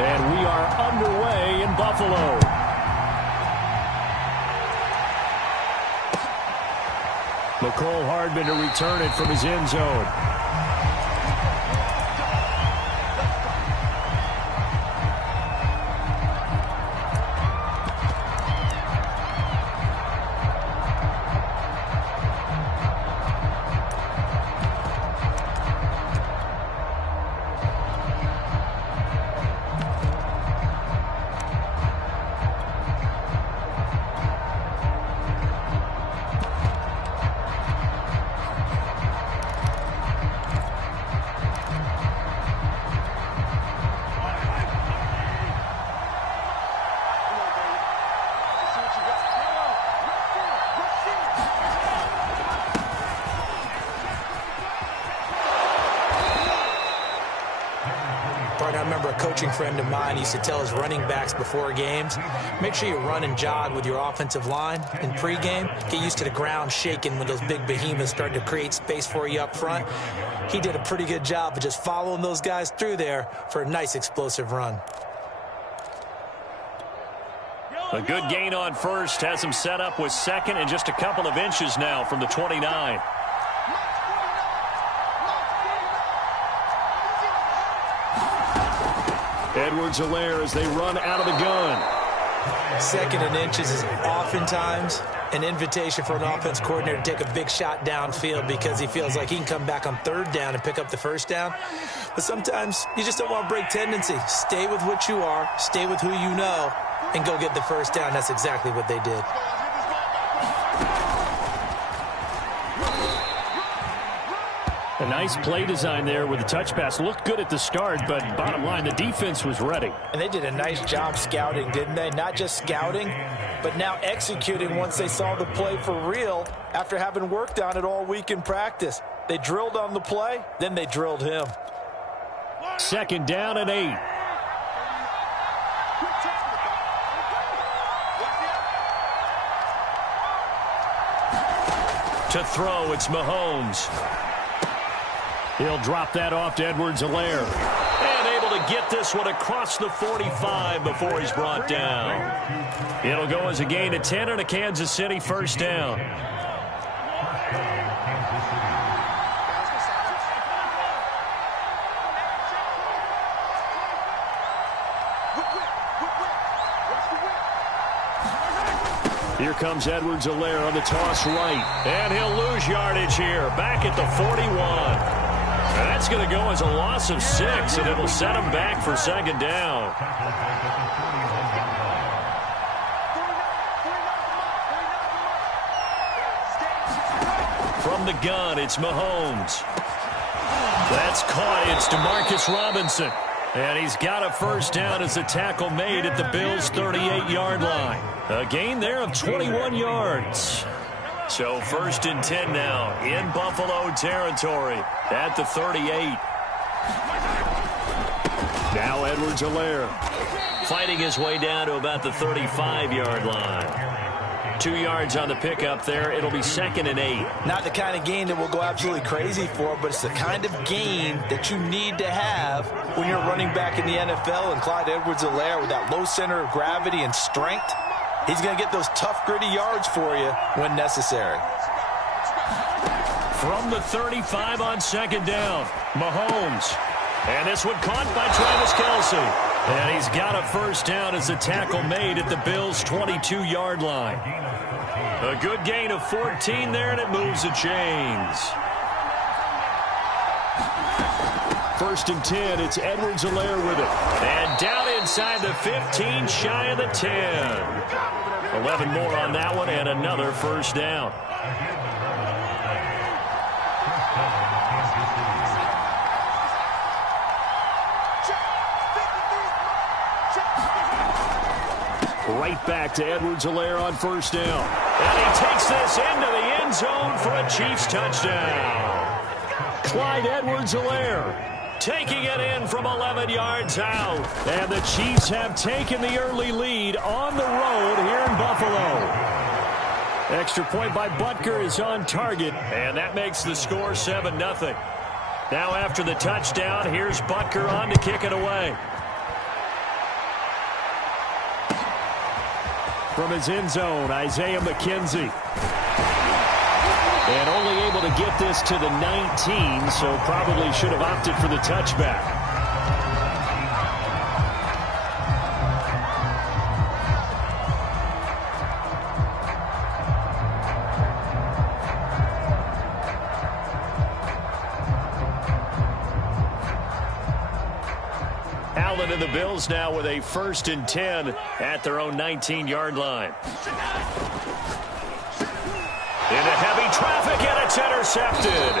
And we are underway in Buffalo. Mecole Hardman to return it from his end zone. I remember a coaching friend of mine used to tell his running backs before games, make sure you run and jog with your offensive line in pregame. Get used to the ground shaking when those big behemoths start to create space for you up front. He did a pretty good job of just following those guys through there for a nice explosive run. A good gain on first has him set up with second and just a couple of inches now from the 29. Edwards-Helaire as they run out of the gun. Second and inches is oftentimes an invitation for an offense coordinator to take a big shot downfield because he feels like he can come back on third down and pick up the first down. But sometimes you just don't want to break tendency. Stay with what you are, stay with who you know, and go get the first down. That's exactly what they did. A nice play design there with the touch pass. Looked good at the start, but bottom line, the defense was ready. And they did a nice job scouting, didn't they? Not just scouting, but now executing once they saw the play for real after having worked on it all week in practice. They drilled on the play, then they drilled him. Second down and 8. To throw, it's Mahomes. He'll drop that off to Edwards-Helaire. And able to get this one across the 45 before he's brought down. It'll go as a gain of 10 and a Kansas City first down. Here comes Edwards-Helaire on the toss right. And he'll lose yardage here. Back at the 41. That's going to go as a loss of 6, and it'll set him back for second down. From the gun, it's Mahomes. That's caught. It's Demarcus Robinson. And he's got a first down as a tackle made at the Bills' 38-yard line. A gain there of 21 yards. So first and 10 now in Buffalo territory at the 38. Now Edwards-Helaire fighting his way down to about the 35-yard line. 2 yards on the pickup there. It'll be second and 8. Not the kind of gain that we'll go absolutely crazy for, but it's the kind of gain that you need to have when you're running back in the NFL. And Clyde Edwards-Helaire with that low center of gravity and strength, he's going to get those tough, gritty yards for you when necessary. From the 35 on second down, Mahomes. And this one caught by Travis Kelce. And he's got a first down as a tackle made at the Bills' 22-yard line. A good gain of 14 there, and it moves the chains. First and 10, it's Edwards-Helaire with it. And down inside the 15, shy of the 10. 11 more on that one, and another first down. Right back to Edwards-Helaire on first down. And he takes this into the end zone for a Chiefs touchdown. Clyde Edwards-Helaire taking it in from 11 yards out. And the Chiefs have taken the early lead on the road here in Buffalo. Extra point by Butker is on target, and that makes the score 7-0. Now after the touchdown, here's Butker on to kick it away. From his end zone, Isaiah McKenzie. And only able to get this to the 19, so probably should have opted for the touchback. Allen and the Bills now with a 1st and 10 at their own 19-yard line. Into heavy traffic, and it's intercepted.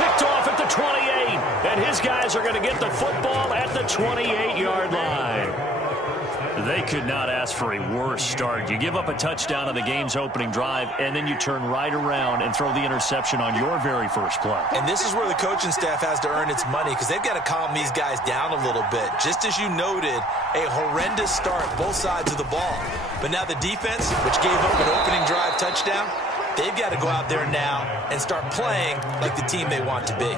Picked off at the 28, and his guys are going to get the football at the 28-yard line. They could not ask for a worse start. You give up a touchdown on the game's opening drive, and then you turn right around and throw the interception on your very first play. And this is where the coaching staff has to earn its money, because they've got to calm these guys down a little bit. Just as you noted, a horrendous start, both sides of the ball. But now the defense, which gave up an opening drive touchdown, they've got to go out there now and start playing like the team they want to be.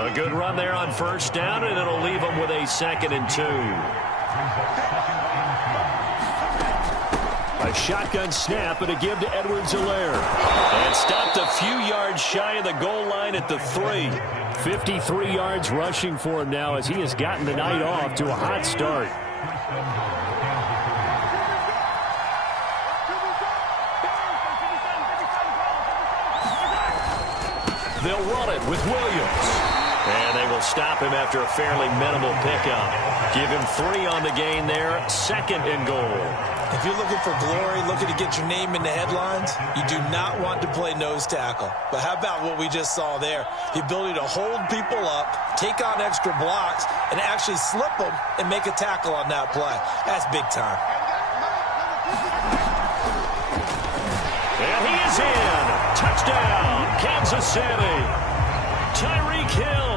A good run there on 1st down, and it'll leave them with a 2nd and 2. A shotgun snap and a give to Edwards-Helaire. And stopped a few yards shy of the goal line at the 3. 53 yards rushing for him now as he has gotten the night off to a hot start. They'll run it with Williams. And they will stop him after a fairly minimal pickup. Give him 3 on the gain there. 2nd and goal. If you're looking for glory, looking to get your name in the headlines, you do not want to play nose tackle. But how about what we just saw there? The ability to hold people up, take on extra blocks, and actually slip them and make a tackle on that play. That's big time. And he is in. Touchdown, Kansas City. Tyreek Hill.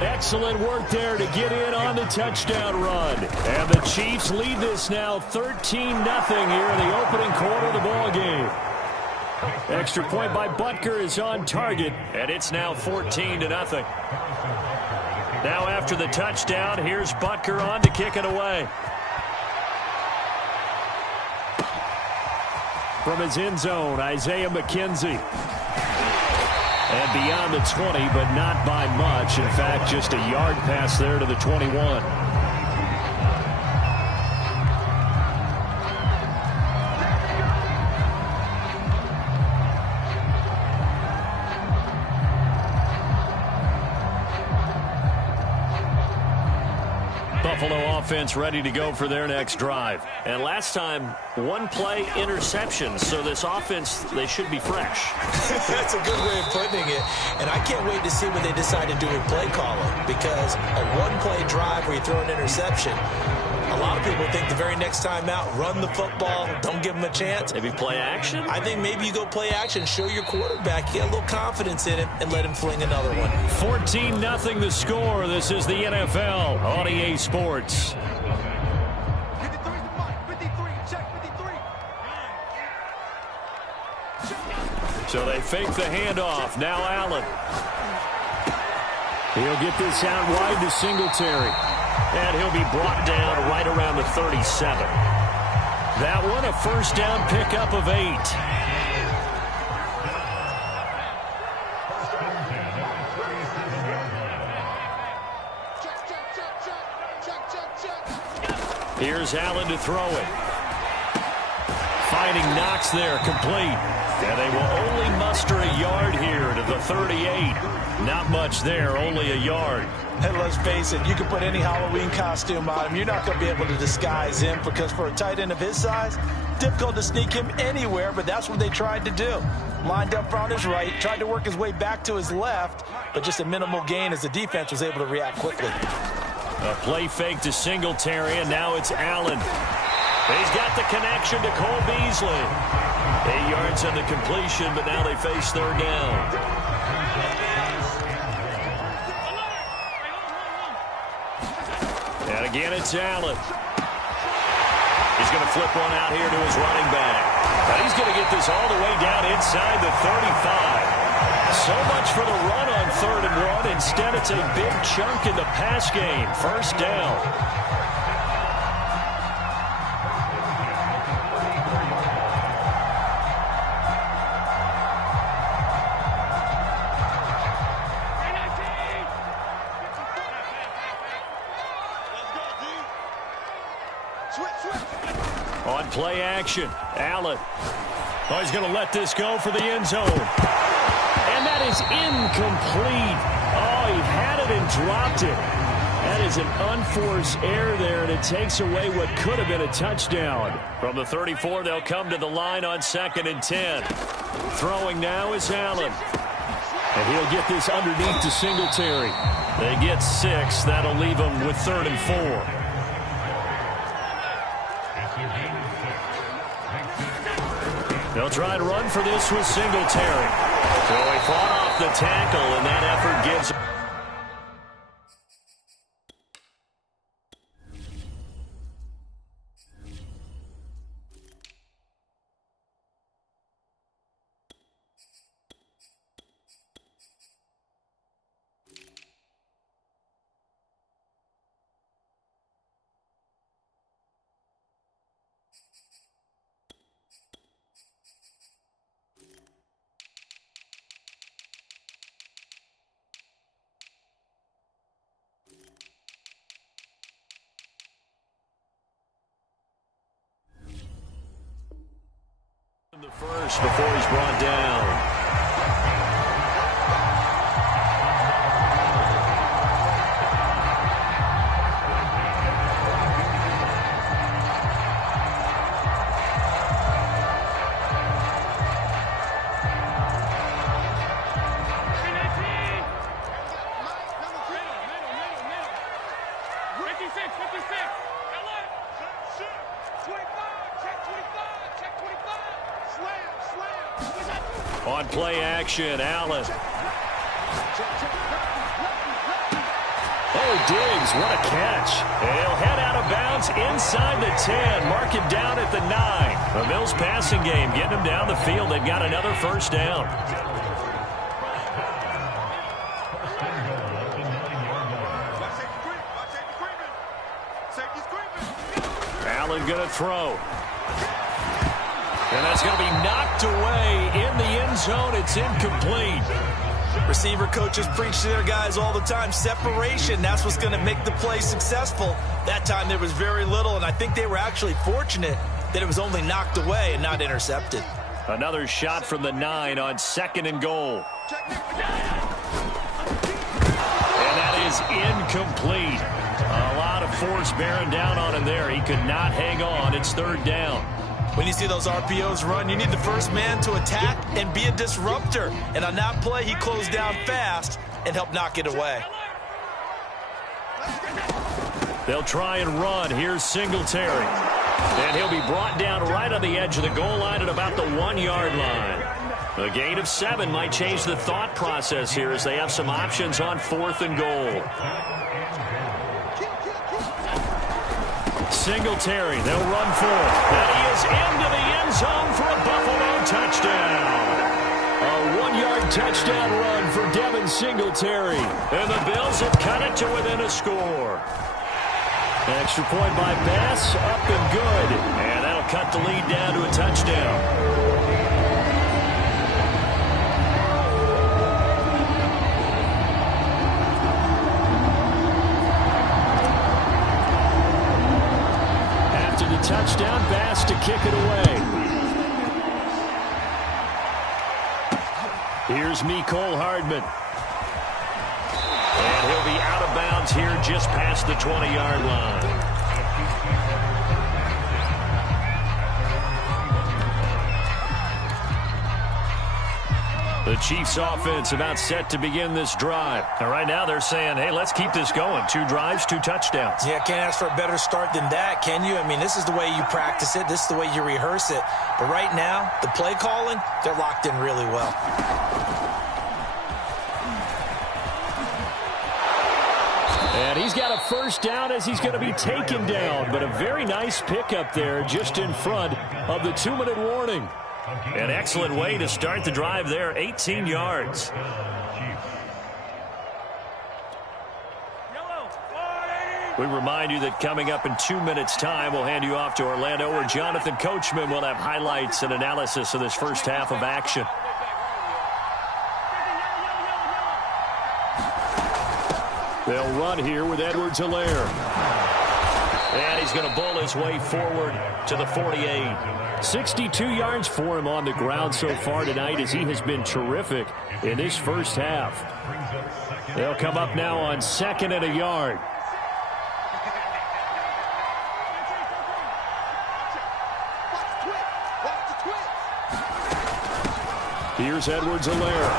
Excellent work there to get in on the touchdown run. And the Chiefs lead this now 13-0 here in the opening quarter of the ball game. Extra point by Butker is on target, and it's now 14-0. Now after the touchdown, here's Butker on to kick it away. From his end zone, Isaiah McKenzie. And beyond the 20, but not by much. In fact, just a yard pass there to the 21. Buffalo offense ready to go for their next drive. And last time, 1 play interception. So this offense, they should be fresh. That's a good way of putting it. And I can't wait to see what they decide to do with play calling. Because a 1-play drive where you throw an interception, a lot of people think the very next time out, run the football, don't give them a chance. Maybe play action? I think maybe you go play action, show your quarterback, get a little confidence in him, and let him fling another one. 14-0 the score. This is the NFL on EA Sports. So they fake the handoff. Now Allen. He'll get this out wide to Singletary. And he'll be brought down right around the 37. That one a 1st down pickup of 8. Here's Allen to throw it. Finding Knox there, complete. And they will only muster a yard here to the 38. Not much there, only a yard. And let's face it, you can put any Halloween costume on him. You're not going to be able to disguise him because for a tight end of his size, difficult to sneak him anywhere, but that's what they tried to do. Lined up on his right, tried to work his way back to his left, but just a minimal gain as the defense was able to react quickly. A play fake to Singletary, and now it's Allen. He's got the connection to Cole Beasley. 8 yards on the completion, but now they face 3rd down. And again, it's Allen. He's going to flip one out here to his running back. But he's going to get this all the way down inside the 35. So much for the run on 3rd and 1. Instead, it's a big chunk in the pass game. 1st down. On play action, Allen. Oh, he's going to let this go for the end zone. And that is incomplete. Oh, he had it and dropped it. That is an unforced error there, and it takes away what could have been a touchdown. From the 34, they'll come to the line on 2nd and 10. Throwing now is Allen. And he'll get this underneath to Singletary. They get 6. That'll leave them with 3rd and 4. They'll try to run for this with Singletary. So he fought off the tackle, and that effort gives... the first before he's brought down. On play action, Allen. Oh, Diggs, what a catch. He'll head out of bounds inside the 10. Mark him down at the 9. The Bills passing game getting him down the field. They've got another first down. Allen going to throw. And that's going to be knocked away in the end zone. It's incomplete. Receiver coaches preach to their guys all the time. Separation, that's what's going to make the play successful. That time there was very little, and I think they were actually fortunate that it was only knocked away and not intercepted. Another shot from the 9 on 2nd and goal. And that is incomplete. A lot of force bearing down on him there. He could not hang on. It's 3rd down. When you see those RPOs run, you need the first man to attack and be a disruptor. And on that play, he closed down fast and helped knock it away. They'll try and run. Here's Singletary. And he'll be brought down right on the edge of the goal line at about the 1-yard line. A gain of 7 might change the thought process here as they have some options on 4th and goal. Singletary, they'll run for it. And he is into the end zone for a Buffalo touchdown. A 1-yard touchdown run for Devin Singletary. And the Bills have cut it to within a score. Extra point by Bass, up and good. And that'll cut the lead down to a touchdown. Touchdown, Bass to kick it away. Here's Mecole Hardman. And he'll be out of bounds here just past the 20-yard line. The Chiefs offense about set to begin this drive. And right now they're saying, hey, let's keep this going. 2 drives, 2 touchdowns. Yeah, can't ask for a better start than that, can you? I mean, this is the way you practice it. This is the way you rehearse it. But right now, the play calling, they're locked in really well. And he's got a first down as he's going to be taken down. But a very nice pickup there just in front of the 2-minute warning. An excellent way to start the drive there, 18 yards. We remind you that coming up in 2 minutes' time, we'll hand you off to Orlando, where Jonathan Coachman will have highlights and analysis of this first half of action. They'll run here with Edwards-Helaire. And he's he's going to bowl his way forward to the 48. 62 yards for him on the ground so far tonight as he has been terrific in this first half. They'll come up now on 2nd and a yard. Here's Edwards-Helaire.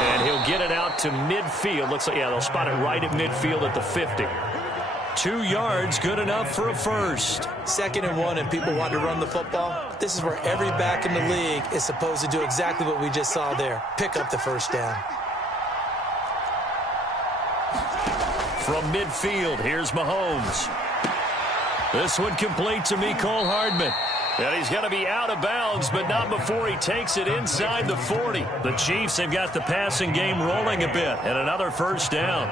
And he'll get it out to midfield. Looks like, yeah, they'll spot it right at midfield at the 50. 2 yards, good enough for a first. 2nd and 1, and people want to run the football. This is where every back in the league is supposed to do exactly what we just saw there. Pick up the first down. From midfield, here's Mahomes. This one complete to Mecole Hardman. And he's going to be out of bounds, but not before he takes it inside the 40. The Chiefs have got the passing game rolling a bit, and another first down.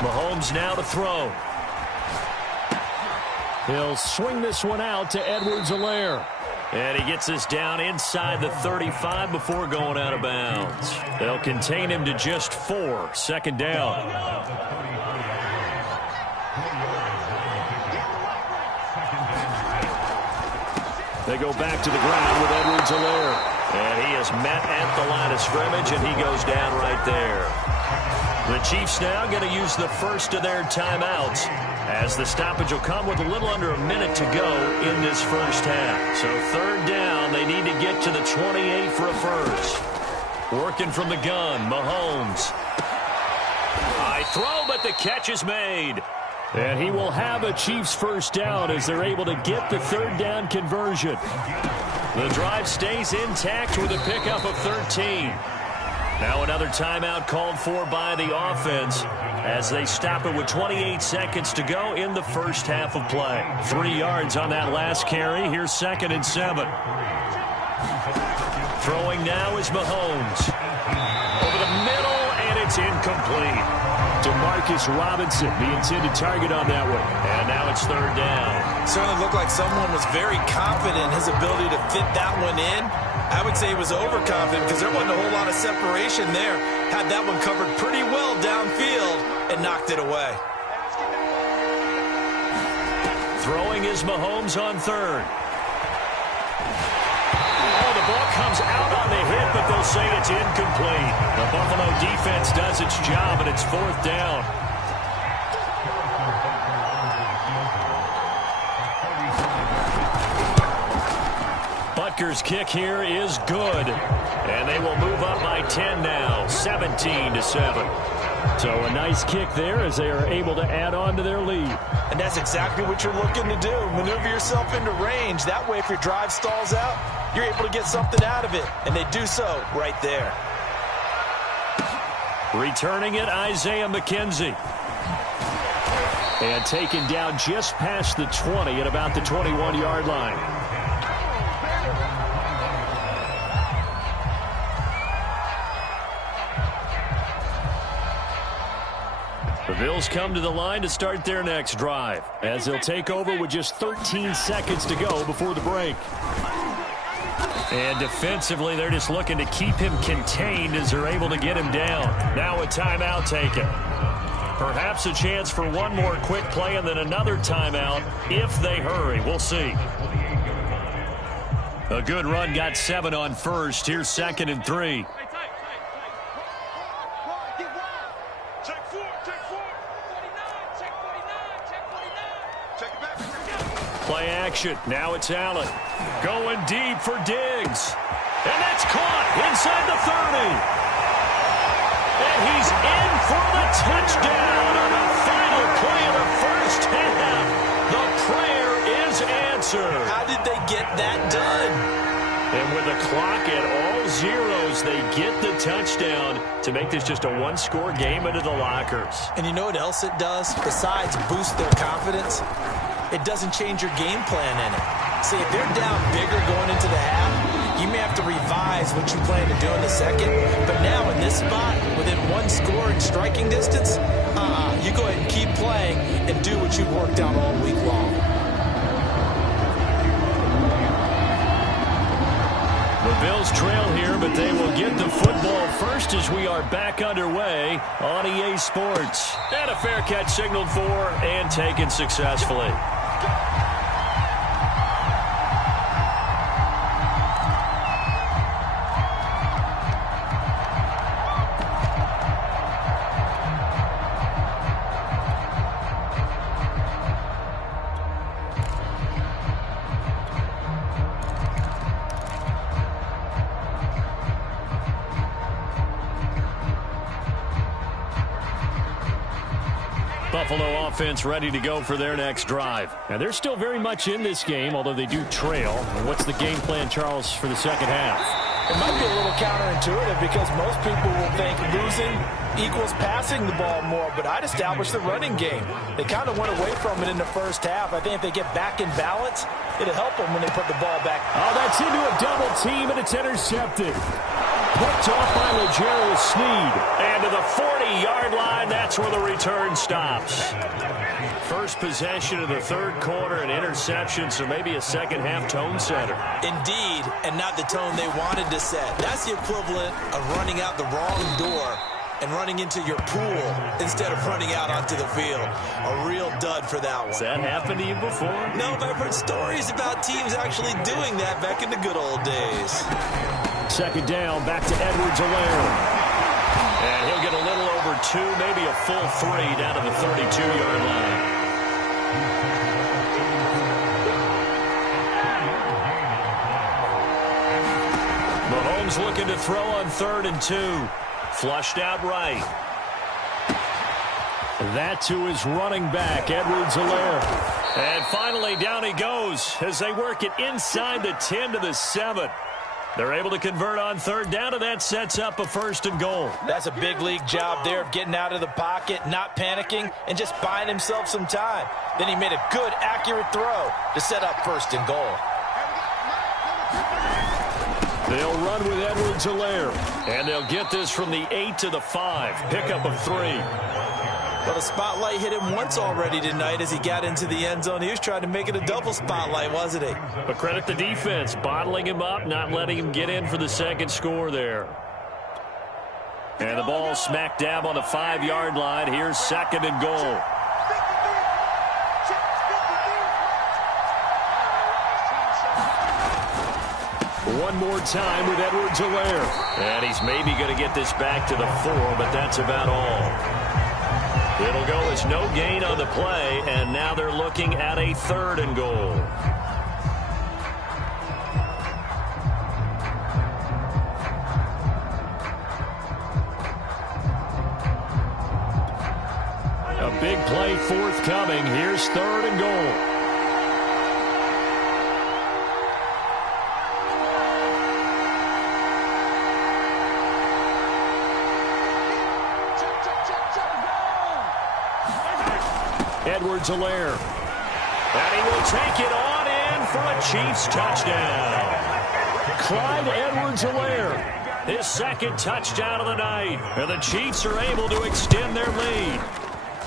Mahomes now to throw. He'll swing this one out to Edwards-Helaire. And he gets this down inside the 35 before going out of bounds. They'll contain him to just 4. 2nd down. They go back to the ground with Edwards-Helaire. And he is met at the line of scrimmage, and he goes down right there. The Chiefs now going to use the first of their timeouts, as the stoppage will come with a little under a minute to go in this first half. So 3rd down, they need to get to the 28 for a first. Working from the gun, Mahomes. High throw, but the catch is made. And he will have a Chiefs first down as they're able to get the 3rd down conversion. The drive stays intact with a pickup of 13. Now another timeout called for by the offense as they stop it with 28 seconds to go in the first half of play. 3 yards on that last carry. Here's 2nd and 7. Throwing now is Mahomes. Over the middle, and it's incomplete. Demarcus Robinson, the intended target on that one. And now it's 3rd down. Certainly looked like someone was very confident in his ability to fit that one in. I would say he was overconfident because there wasn't a whole lot of separation there. Had that one covered pretty well downfield and knocked it away. Throwing is Mahomes on 3rd. Oh, the ball comes out on the hit, but they'll say it's incomplete. The Buffalo defense does its job, and it's 4th down. Butker's kick here is good. And they will move up by 10 now, 17-7. So a nice kick there as they are able to add on to their lead. And that's exactly what you're looking to do. Maneuver yourself into range. That way, if your drive stalls out, you're able to get something out of it. And they do so right there. Returning it, Isaiah McKenzie. And taken down just past the 20 at about the 21-yard line. The Bills come to the line to start their next drive, as they'll take over with just 13 seconds to go before the break. And defensively, they're just looking to keep him contained as they're able to get him down. Now a timeout taken. Perhaps a chance for one more quick play and then another timeout if they hurry. We'll see. A good run, got 7 on first. Here's 2nd and 3. Play action. Now it's Allen. Going deep for Diggs. And that's caught inside the 30. And he's in for the touchdown on the final play of the first half. The prayer is answered. How did they get that done? And with the clock at all zeros, they get the touchdown to make this just a one-score game into the lockers. And you know what else it does? Besides boost their confidence, it doesn't change your game plan in it. See, if they're down bigger going into the half, you may have to revise what you plan to do in the second. But now in this spot, within one score and striking distance, you go ahead and keep playing and do what you've worked out all week long. The Bills trail here, but they will get the football first as we are back underway on EA Sports. And a fair catch signaled for and taken successfully. Buffalo offense ready to go for their next drive. Now, they're still very much in this game, although they do trail. What's the game plan, Charles, for the second half? It might be a little counterintuitive because most people will think losing equals passing the ball more, but I'd establish the running game. They kind of went away from it in the first half. I think if they get back in balance, it'll help them when they put the ball back. Oh, that's into a double team, and it's intercepted. Picked off by L'Jarius Sneed. And to the 40-yard line, that's where the return stops. First possession of the third quarter, an interception, so maybe a second-half tone setter. Indeed, and not the tone they wanted to set. That's the equivalent of running out the wrong door and running into your pool instead of running out onto the field. A real dud for that one. Has that happened to you before? No, but I've heard stories about teams actually doing that back in the good old days. Second down, back to Edwards-Helaire. And he'll get a little over 2, maybe a full 3 down to the 32-yard line. Mahomes looking to throw on 3rd and 2. Flushed out right. That to his running back, Edwards-Helaire. And finally, down he goes as they work it inside the 10 to the 7. They're able to convert on 3rd down, and that sets up a 1st and goal. That's a big league job there of getting out of the pocket, not panicking, and just buying himself some time. Then he made a good, accurate throw to set up 1st and goal. They'll run with Edwards-Helaire, and they'll get this from the 8 to the 5. Pickup of 3. Well, the spotlight hit him once already tonight as he got into the end zone. He was trying to make it a double spotlight, wasn't he? But credit the defense, bottling him up, not letting him get in for the second score there. And the ball smack dab on the 5-yard line. Here's 2nd and goal. One more time with Edwards-Helaire. And he's maybe going to get this back to the 4, but that's about all. It'll go as no gain on the play, and now they're looking at a 3rd and goal. A big play forthcoming. Here's 3rd and goal. Edwards-Helaire. And he will take it on in for a Chiefs touchdown. Clyde Edwards-Helaire, his 2nd touchdown of the night. And the Chiefs are able to extend their lead.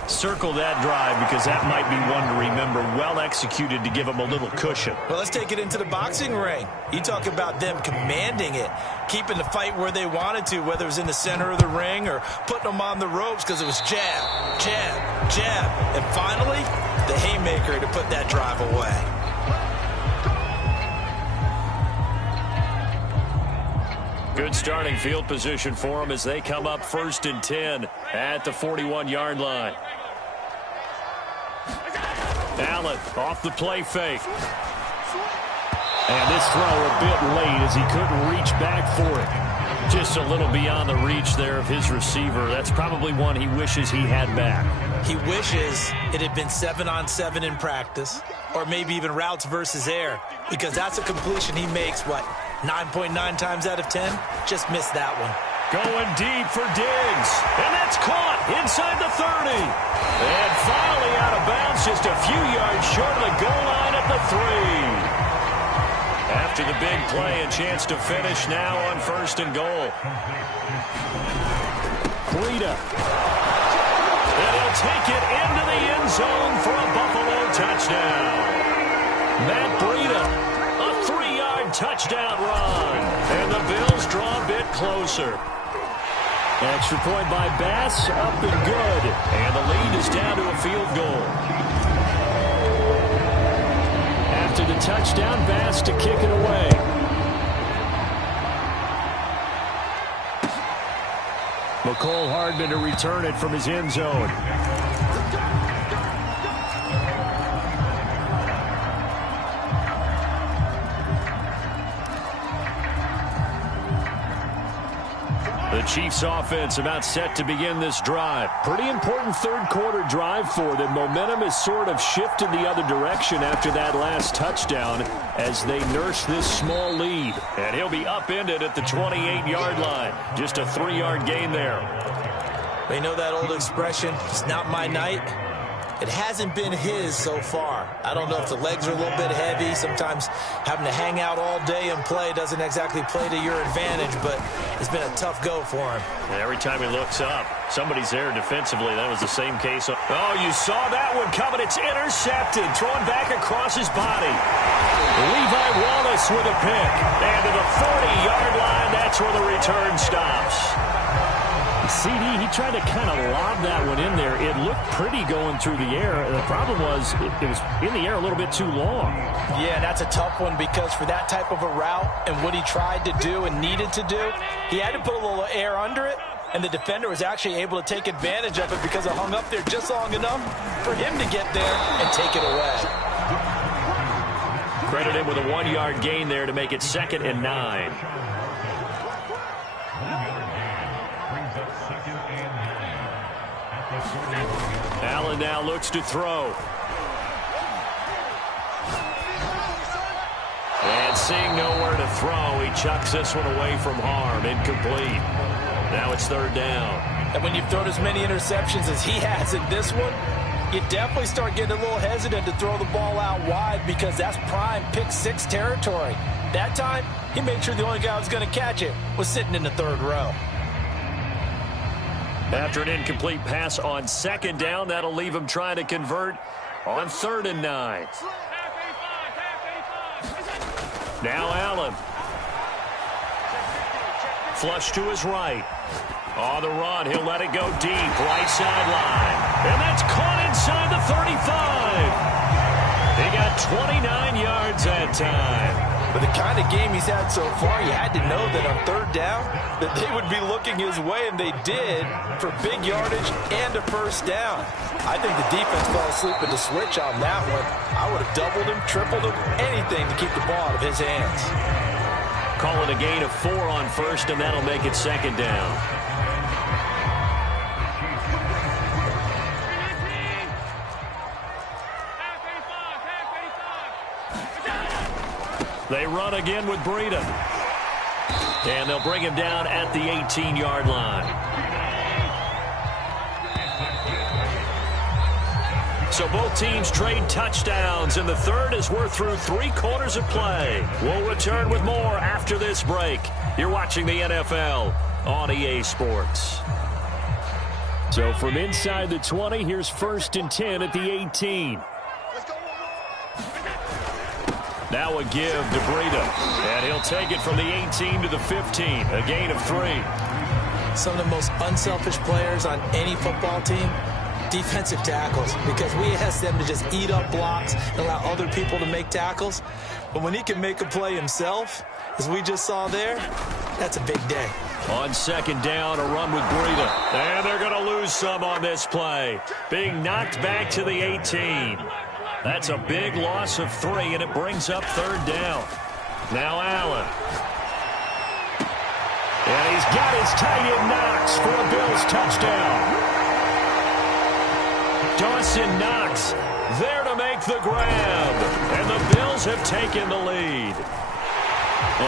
Circle that drive because that might be one to remember. Well executed to give them a little cushion. Well, let's take it into the boxing ring. You talk about them commanding it, keeping the fight where they wanted to, whether it was in the center of the ring or putting them on the ropes because it was jab, jab, jab. And finally, the haymaker to put that drive away. Good starting field position for them as they come up 1st and 10 at the 41-yard line. Allen off the play fake. And this throw a bit late as he couldn't reach back for it. Just a little beyond the reach there of his receiver. That's probably one he wishes he had back. He wishes it had been 7-on-7 in practice, or maybe even routes versus air, because that's a completion he makes, 9.9 times out of 10? Just missed that one. Going deep for Diggs. And that's caught inside the 30. And finally out of bounds, just a few yards short of the goal line at the 3. After the big play, a chance to finish now on 1st and goal. Breida. And he'll take it into the end zone for a Buffalo touchdown. Matt Breida, a 3-yard touchdown run. And the Bills draw a bit closer. Extra point by Bass, up and good. And the lead is down to a field goal. After the touchdown, Bass to kick it away. Mecole Hardman to return it from his end zone. The Chiefs offense about set to begin this drive. Pretty important third quarter drive for them. Momentum has sort of shifted the other direction after that last touchdown as they nurse this small lead. And he'll be upended at the 28-yard line. Just a 3-yard gain there. They know that old expression, it's not my night. It hasn't been his so far. I don't know if the legs are a little bit heavy. Sometimes having to hang out all day and play doesn't exactly play to your advantage, but it's been a tough go for him. And every time he looks up, somebody's there defensively. That was the same case. Oh, you saw that one coming. It's intercepted. Thrown back across his body. Levi Wallace with a pick. And to the 40-yard line, that's where the return stops. CD, he tried to kind of lob that one in there. It looked pretty going through the air. The problem was it was in the air a little bit too long. Yeah, that's a tough one because for that type of a route and what he tried to do and needed to do, he had to put a little air under it, and the defender was actually able to take advantage of it because it hung up there just long enough for him to get there and take it away. Credit him with a 1-yard gain there to make it 2nd and 9. Allen now looks to throw. And seeing nowhere to throw, he chucks this one away from harm. Incomplete. Now it's 3rd down. And when you've thrown as many interceptions as he has in this one, you definitely start getting a little hesitant to throw the ball out wide because that's prime pick 6 territory. That time, he made sure the only guy who was going to catch it was sitting in the 3rd row. After an incomplete pass on 2nd down, that'll leave him trying to convert on 3rd and 9. Now Allen. Flush to his right. On the run, he'll let it go deep, right sideline. And that's caught inside the 35. He got 29 yards that time. But the kind of game he's had so far, you had to know that on 3rd down, that they would be looking his way, and they did, for big yardage and a 1st down. I think the defense fell asleep at the switch on that one. I would have doubled him, tripled him, anything to keep the ball out of his hands. Call it a gain of 4 on 1st, and that'll make it 2nd down. They run again with Breida. And they'll bring him down at the 18-yard line. So both teams trade touchdowns in the 3rd as we're through 3 quarters of play. We'll return with more after this break. You're watching the NFL on EA Sports. So from inside the 20, here's 1st and 10 at the 18. Now a give to Breida. And he'll take it from the 18 to the 15. A gain of 3. Some of the most unselfish players on any football team, defensive tackles. Because we ask them to just eat up blocks and allow other people to make tackles. But when he can make a play himself, as we just saw there, that's a big day. On 2nd down, a run with Breida. And they're going to lose some on this play. Being knocked back to the 18. That's a big loss of 3, and it brings up 3rd down. Now Allen. And he's got his tight end Knox for a Bills touchdown. Dawson Knox there to make the grab. And the Bills have taken the lead.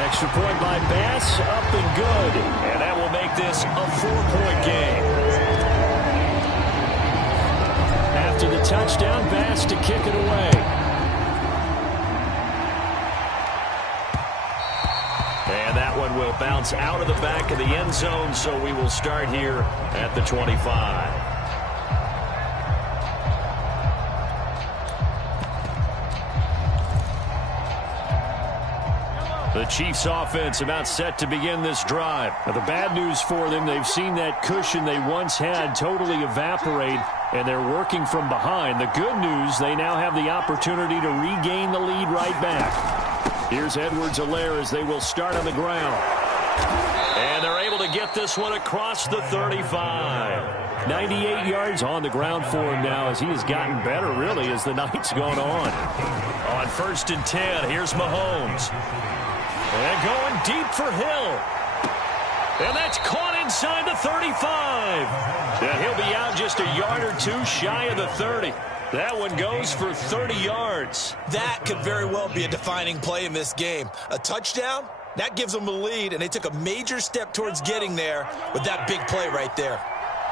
Extra point by Bass, up and good. And that will make this a 4-point game. After the touchdown, Bass to kick it away. And that one will bounce out of the back of the end zone, so we will start here at the 25. The Chiefs offense about set to begin this drive. Now, the bad news for them, they've seen that cushion they once had totally evaporate, and they're working from behind. The good news, they now have the opportunity to regain the lead right back. Here's Edwards-Helaire as they will start on the ground. And they're able to get this one across the 35. 98 yards on the ground for him now as he has gotten better, really, as the night's gone on. On 1st and 10, here's Mahomes. And going deep for Hill. And that's caught inside the 35. And he'll be out just a yard or two shy of the 30. That one goes for 30 yards. That could very well be a defining play in this game. A touchdown, that gives them a lead, and they took a major step towards getting there with that big play right there.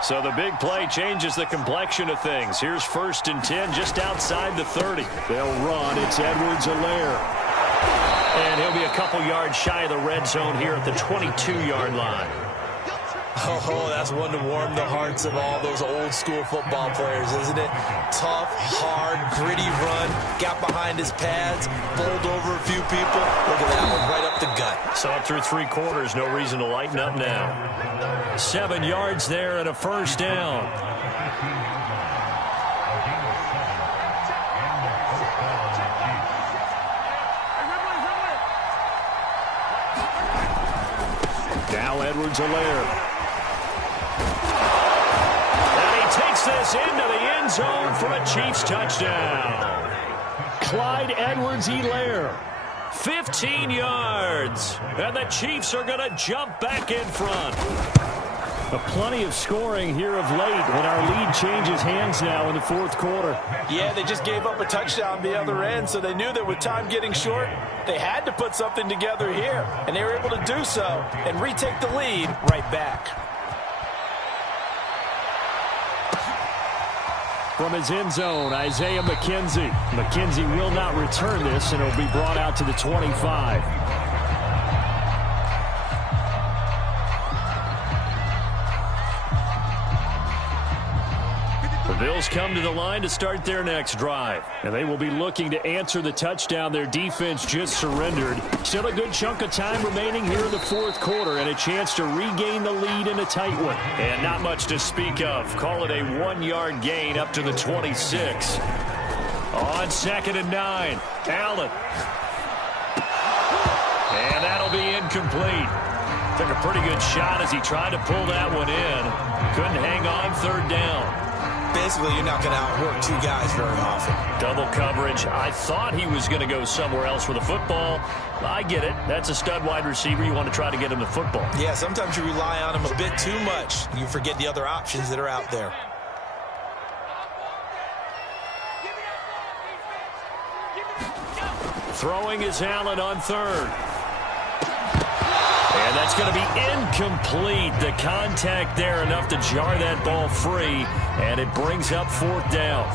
So the big play changes the complexion of things. Here's 1st and 10 just outside the 30. They'll run. It's Edwards-Helaire. And he'll be a couple yards shy of the red zone here at the 22-yard line. Oh, that's one to warm the hearts of all those old-school football players, isn't it? Tough, hard, gritty run, got behind his pads, bowled over a few people. Look at that one right up the gut. So up through 3 quarters, no reason to lighten up now. 7 yards there and a 1st down. Now Edwards-Helaire. And he takes this into the end zone for a Chiefs touchdown. Clyde Edwards-Helaire. 15 yards. And the Chiefs are going to jump back in front. Plenty of scoring here of late, and our lead changes hands now in the 4th quarter. Yeah, they just gave up a touchdown the other end, so they knew that with time getting short, they had to put something together here, and they were able to do so and retake the lead right back. From his end zone, Isaiah McKenzie. McKenzie will not return this, and it'll be brought out to the 25. The Bills come to the line to start their next drive. And they will be looking to answer the touchdown their defense just surrendered. Still a good chunk of time remaining here in the 4th quarter and a chance to regain the lead in a tight one. And not much to speak of. Call it a 1-yard gain up to the 26. On 2nd and 9, Allen. And that'll be incomplete. Took a pretty good shot as he tried to pull that one in. Couldn't hang on 3rd down. Basically, you're not going to outwork 2 guys very often. Double coverage. I thought he was going to go somewhere else with the football. I get it. That's a stud wide receiver. You want to try to get him the football. Yeah, sometimes you rely on him a bit too much. You forget the other options that are out there. Throwing is Allen on 3rd. And that's going to be incomplete. The contact there enough to jar that ball free, and it brings up 4th down.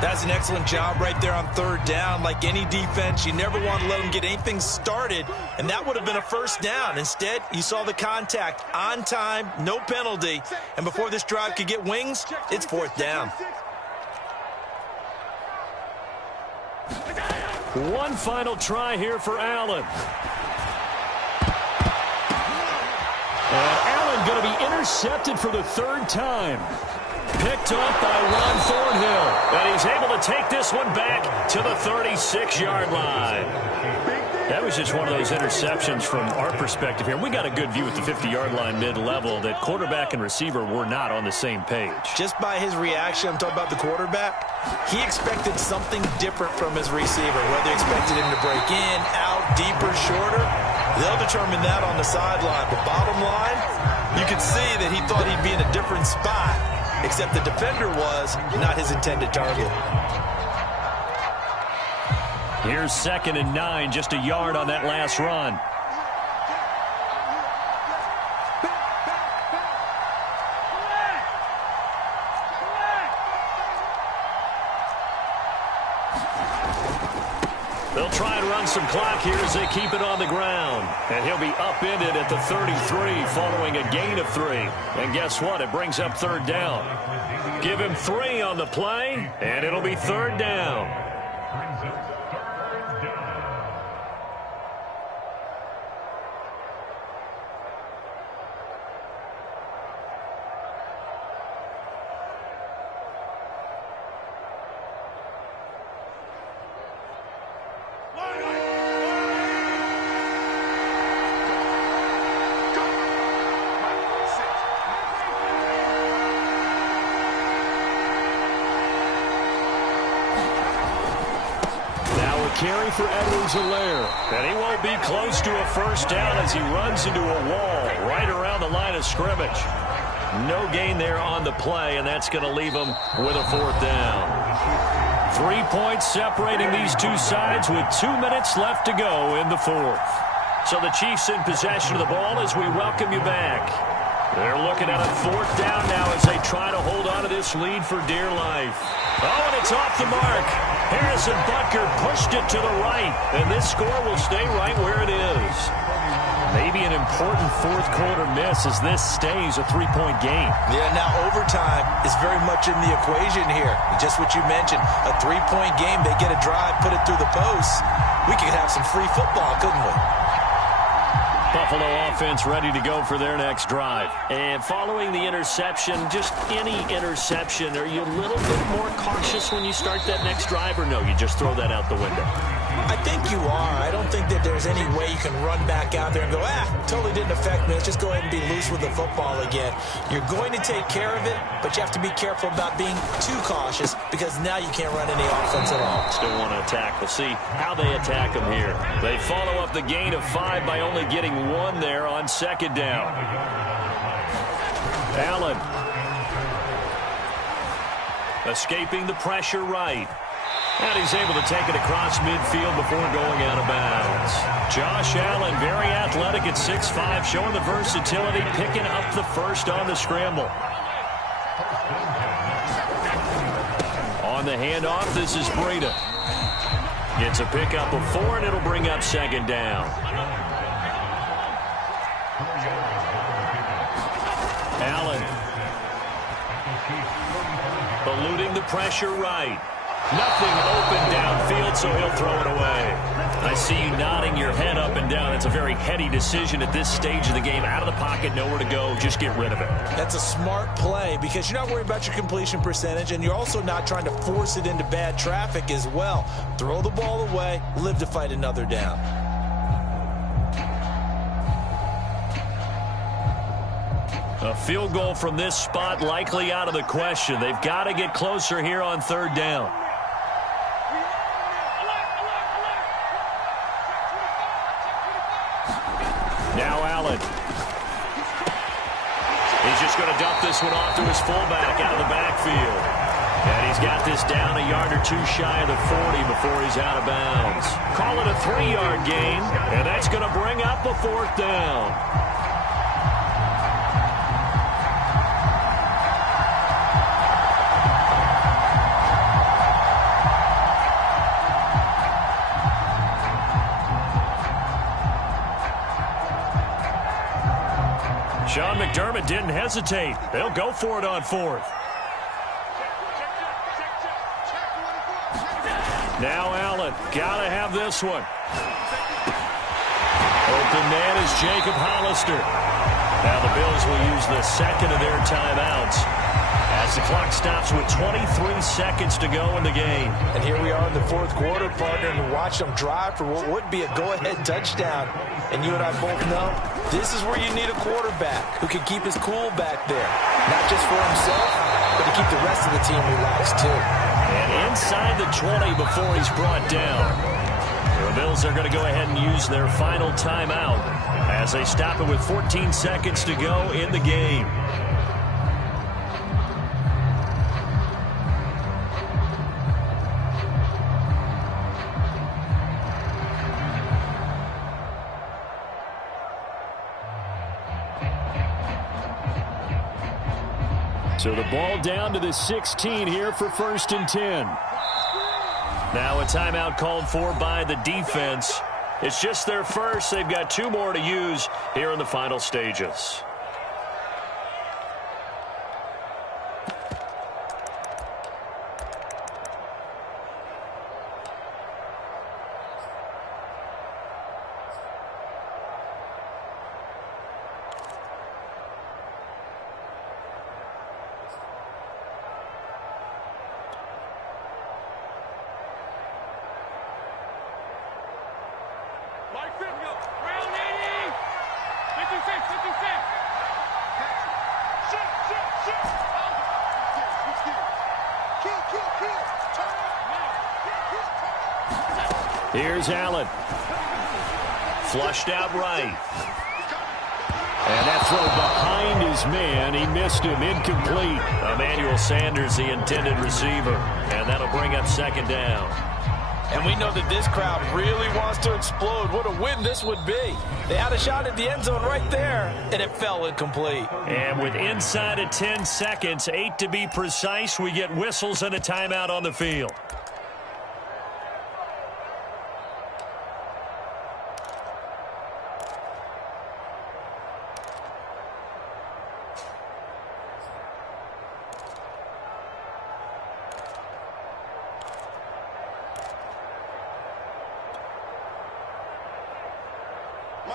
That's an excellent job right there on 3rd down. Like any defense, you never want to let them get anything started, and that would have been a 1st down. Instead, you saw the contact on time, no penalty, and before this drive could get wings, it's 4th down. One final try here for Allen. And Allen going to be intercepted for the 3rd time. Picked up by Ron Thornhill. And he's able to take this one back to the 36-yard line. That was just one of those interceptions from our perspective here. We got a good view at the 50-yard line mid-level that quarterback and receiver were not on the same page. Just by his reaction, I'm talking about the quarterback, he expected something different from his receiver, whether he expected him to break in, out, deeper, shorter. They'll determine that on the sideline. But bottom line, you could see that he thought he'd be in a different spot, except the defender was not his intended target. Here's 2nd and 9, just a yard on that last run. They'll try and run some clock here as they keep it on the ground. And he'll be upended at the 33 following a gain of 3. And guess what? It brings up 3rd down. Give him 3 on the play, and it'll be 3rd down. carry for Edwards-Helaire. And he won't be close to a first down as he runs into a wall right around the line of scrimmage. No gain there on the play, and that's going to leave him with a fourth down. 3 points separating these two sides with 2 minutes left to go in the fourth. So the Chiefs in possession of the ball as we welcome you back. They're looking at a fourth down now as they try to hold on to this lead for dear life. Oh, and it's off the mark. Harrison Butker pushed it to the right, and this score will stay right where it is. Maybe an important fourth quarter miss as this stays a 3-point game. Yeah, now overtime is very much in the equation here. Just what you mentioned, a 3-point game. They get a drive, put it through the posts. We could have some free football, couldn't we? Buffalo offense ready to go for their next drive. And following the interception, just any interception, are you a little bit more cautious when you start that next drive, or no, you just throw that out the window? I think you are. I don't think that there's any way you can run back out there and go, totally didn't affect me. Let's just go ahead and be loose with the football again. You're going to take care of it, but you have to be careful about being too cautious because now you can't run any offense at all. Still want to attack. We'll see how they attack them here. They follow up the gain of 5 by only getting 1 there on second down. Allen. Escaping the pressure right. And he's able to take it across midfield before going out of bounds. Josh Allen, very athletic at 6'5", showing the versatility, picking up the first on the scramble. On the handoff, this is Breida. Gets a pickup of 4, and it'll bring up second down. Allen. Eluding the pressure right. Nothing open downfield, so he'll throw it away. I see you nodding your head up and down. It's a very heady decision at this stage of the game. Out of the pocket, nowhere to go. Just get rid of it. That's a smart play because you're not worried about your completion percentage, and you're also not trying to force it into bad traffic as well. Throw the ball away, live to fight another down. A field goal from this spot likely out of the question. They've got to get closer here on third down. Now Allen. He's just going to dump this one off to his fullback out of the backfield. And he's got this down a yard or two shy of the 40 before he's out of bounds. Call it a 3-yard gain, and that's going to bring up a fourth down. Sean McDermott didn't hesitate. They'll go for it on fourth. Now Allen, gotta have this one. Open man is Jacob Hollister. Now the Bills will use the second of their timeouts as the clock stops with 23 seconds to go in the game. And here we are in the fourth quarter, partner, and watch them drive for what would be a go-ahead touchdown. And you and I both know this is where you need a quarterback who can keep his cool back there. Not just for himself, but to keep the rest of the team relaxed too. And inside the 20 before he's brought down. The Bills are going to go ahead and use their final timeout as they stop it with 14 seconds to go in the game. So the ball down to the 16 here for 1st and 10. Now a timeout called for by the defense. It's just their first. They've got 2 more to use here in the final stages. Round 80! 56, 56! Here's Allen. Flushed out right. And that throw behind his man. He missed him. Incomplete. Emmanuel Sanders, the intended receiver. And that'll bring up second down. And we know that this crowd really wants to explode. What a win this would be. They had a shot at the end zone right there, and it fell incomplete. And with inside of 10 seconds, 8 to be precise, we get whistles and a timeout on the field.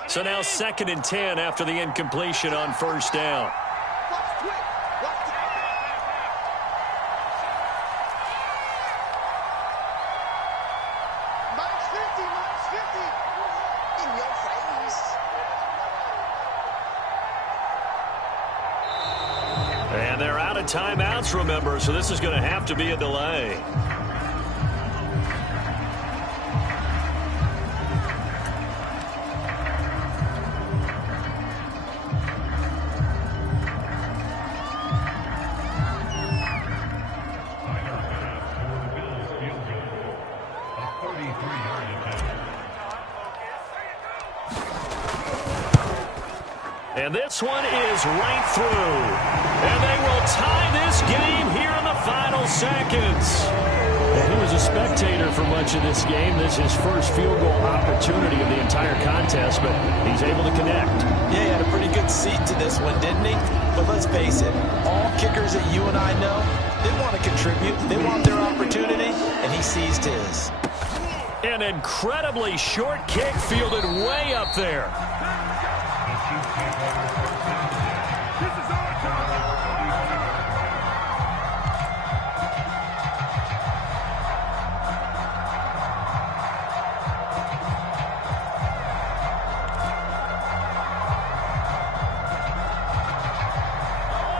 So now 2nd and 10 after the incompletion on first down. And they're out of timeouts, remember, so this is going to have to be a delay. And this one is right through. And they will tie this game here in the final seconds. And he was a spectator for much of this game. This is his first field goal opportunity of the entire contest, but he's able to connect. Yeah, he had a pretty good seat to this one, didn't he? But let's face it, all kickers that you and I know, they want to contribute. They want their opportunity, and he seized his. An incredibly short kick fielded way up there.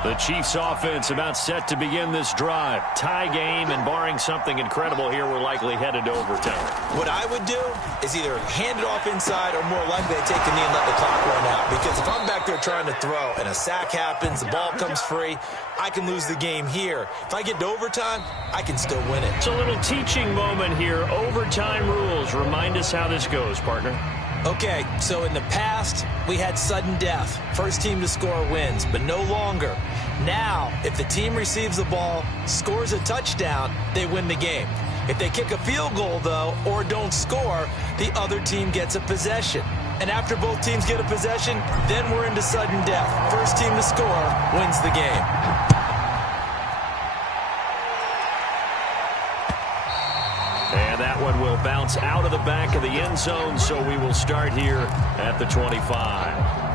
The Chiefs offense about set to begin this drive. Tie game, and barring something incredible here, we're likely headed to overtime. What I would do is either hand it off inside or more likely take the knee and let the clock run out. Because if I'm back there trying to throw and a sack happens, the ball comes free, I can lose the game here. If I get to overtime, I can still win it. It's a little teaching moment here. Overtime rules. Remind us how this goes, partner. Okay, so in the past, we had sudden death. First team to score wins, but no longer. Now, if the team receives the ball, scores a touchdown, they win the game. If they kick a field goal, though, or don't score, the other team gets a possession. And after both teams get a possession, then we're into sudden death. First team to score wins the game. And that one will bounce out of the back of the end zone, so we will start here at the 25.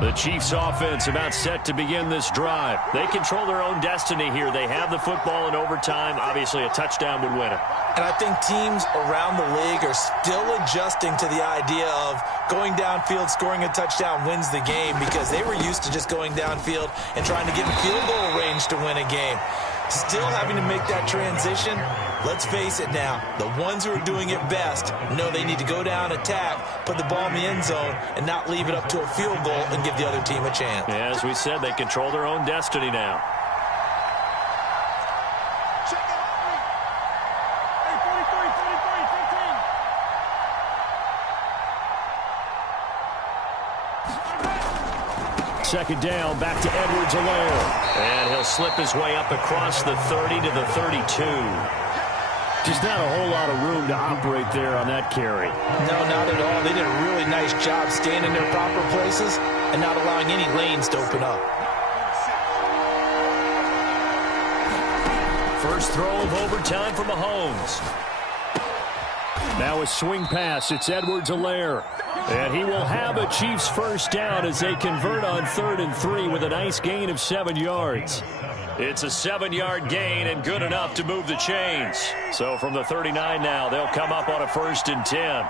The Chiefs offense about set to begin this drive. They control their own destiny here. They have the football in overtime. Obviously, a touchdown would win it. And I think teams around the league are still adjusting to the idea of going downfield, scoring a touchdown wins the game, because they were used to just going downfield and trying to get in field goal range to win a game. Still having to make that transition. Let's face it now, the ones who are doing it best know they need to go down, attack, put the ball in the end zone, and not leave it up to a field goal and give the other team a chance. Yeah, as we said, they control their own destiny now. Second down, back to Edwards-Helaire. And he'll slip his way up across the 30 to the 32. Just not a whole lot of room to operate there on that carry. No, not at all. They did a really nice job staying in their proper places and not allowing any lanes to open up. First throw of overtime for Mahomes. Now a swing pass. It's Edwards-Helaire. And he will have a Chiefs first down as they convert on 3rd and 3 with a nice gain of 7 yards. It's a 7-yard gain and good enough to move the chains. So from the 39 now, they'll come up on a 1st and 10.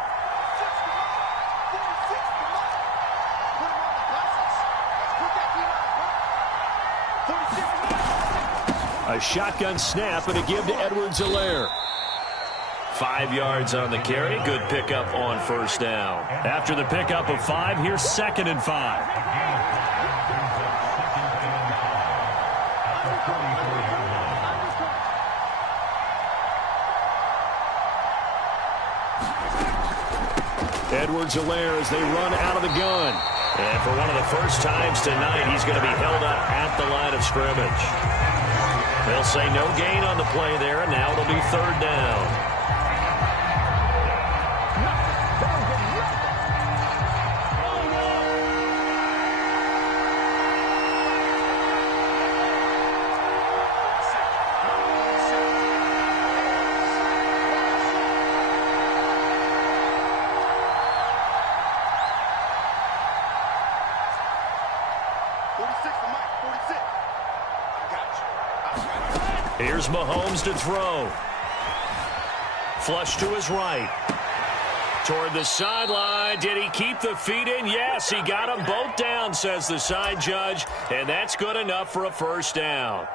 A shotgun snap and a give to Edwards-Helaire. 5 yards on the carry. Good pickup on first down. After the pickup of 5, here's 2nd and 5. Edwards-Helaire as they run out of the gun. And for one of the first times tonight, he's going to be held up at the line of scrimmage. They'll say no gain on the play there, and now it'll be 3rd down. Here's Mahomes to throw. Flush to his right. Toward the sideline. Did he keep the feet in? Yes, he got them both down, says the side judge. And that's good enough for a first down.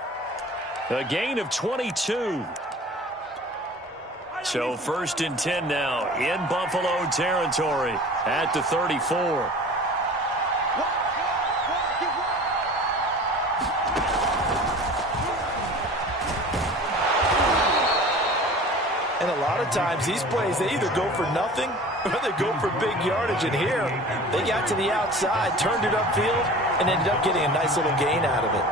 A gain of 22. So 1st and 10 now in Buffalo territory at the 34. And a lot of times, these plays, they either go for nothing or they go for big yardage. And here, they got to the outside, turned it upfield, and ended up getting a nice little gain out of it.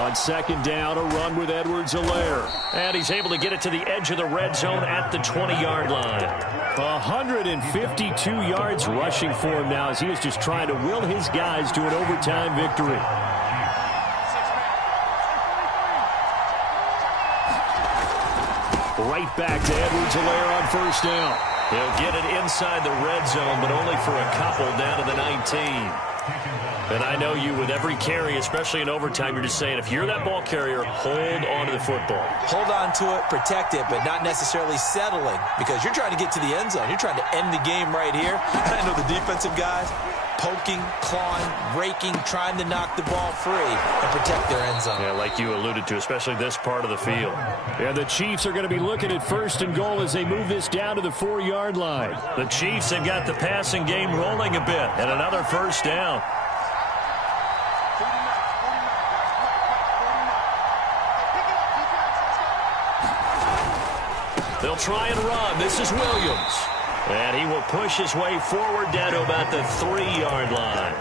On 2nd down, a run with Edwards-Helaire. And he's able to get it to the edge of the red zone at the 20-yard line. 152 yards rushing for him now as he is just trying to will his guys to an overtime victory. Right back to Edwards-Helaire on 1st down. He'll get it inside the red zone, but only for a couple down to the 19. And I know you, with every carry, especially in overtime, you're just saying, if you're that ball carrier, hold on to the football. Hold on to it, protect it, but not necessarily settling, because you're trying to get to the end zone. You're trying to end the game right here. And I know the defensive guys poking, clawing, raking, trying to knock the ball free and protect their end zone. Yeah, like you alluded to, especially this part of the field. And the Chiefs are going to be looking at 1st and goal as they move this down to the 4-yard line. The Chiefs have got the passing game rolling a bit, and another first down. They'll try and run. This is Williams. And he will push his way forward down to about the 3-yard line.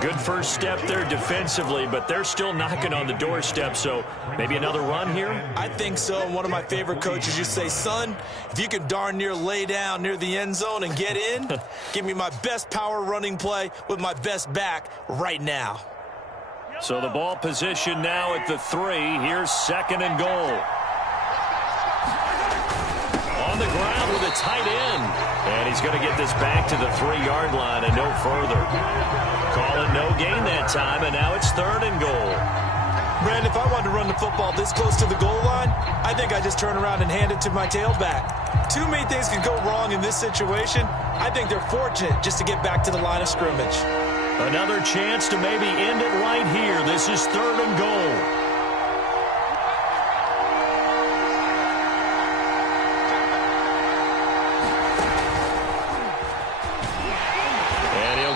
Good first step there defensively, but they're still knocking on the doorstep, so maybe another run here? I think so. And one of my favorite coaches used to say, son, if you can darn near lay down near the end zone and get in, give me my best power running play with my best back right now. So the ball position now at the 3. Here's 2nd and goal. On the ground with a tight end. And he's going to get this back to the 3-yard line and no further. Calling no gain that time, and now it's 3rd and goal. Brandon, if I wanted to run the football this close to the goal line, I think I just turn around and hand it to my tailback. Too many things can go wrong in this situation. I think they're fortunate just to get back to the line of scrimmage. Another chance to maybe end it right here. This is 3rd and goal.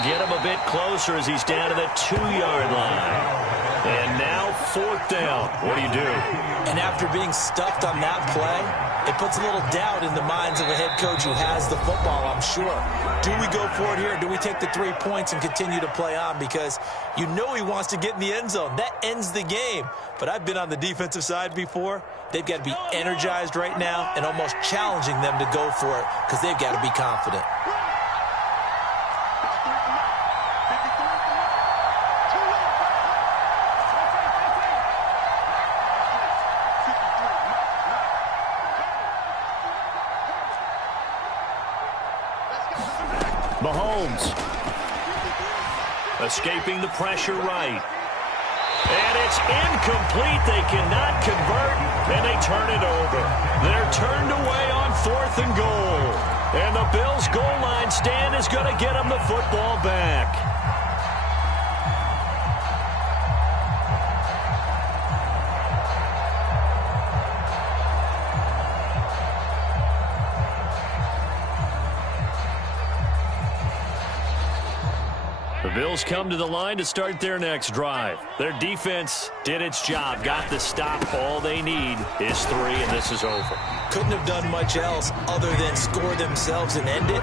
Get him a bit closer as he's down to the 2-yard line. And now 4th down. What do you do? And after being stuffed on that play, it puts a little doubt in the minds of a head coach who has the football, I'm sure. Do we go for it here? Or do we take the 3 points and continue to play on? Because you know he wants to get in the end zone. That ends the game. But I've been on the defensive side before. They've got to be energized right now and almost challenging them to go for it because they've got to be confident. Mahomes escaping the pressure right. And it's incomplete. They cannot convert, and they turn it over. They're turned away on 4th and goal. And the Bills' goal line stand is going to get them the football back. Bills come to the line to start their next drive. Their defense did its job, got the stop. All they need is 3, and this is over. Couldn't have done much else other than score themselves and end it.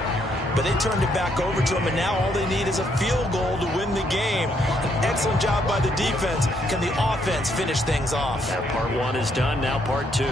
But they turned it back over to them, and now all they need is a field goal to win the game. An excellent job by the defense. Can the offense finish things off? That part 1 is done. Now part 2.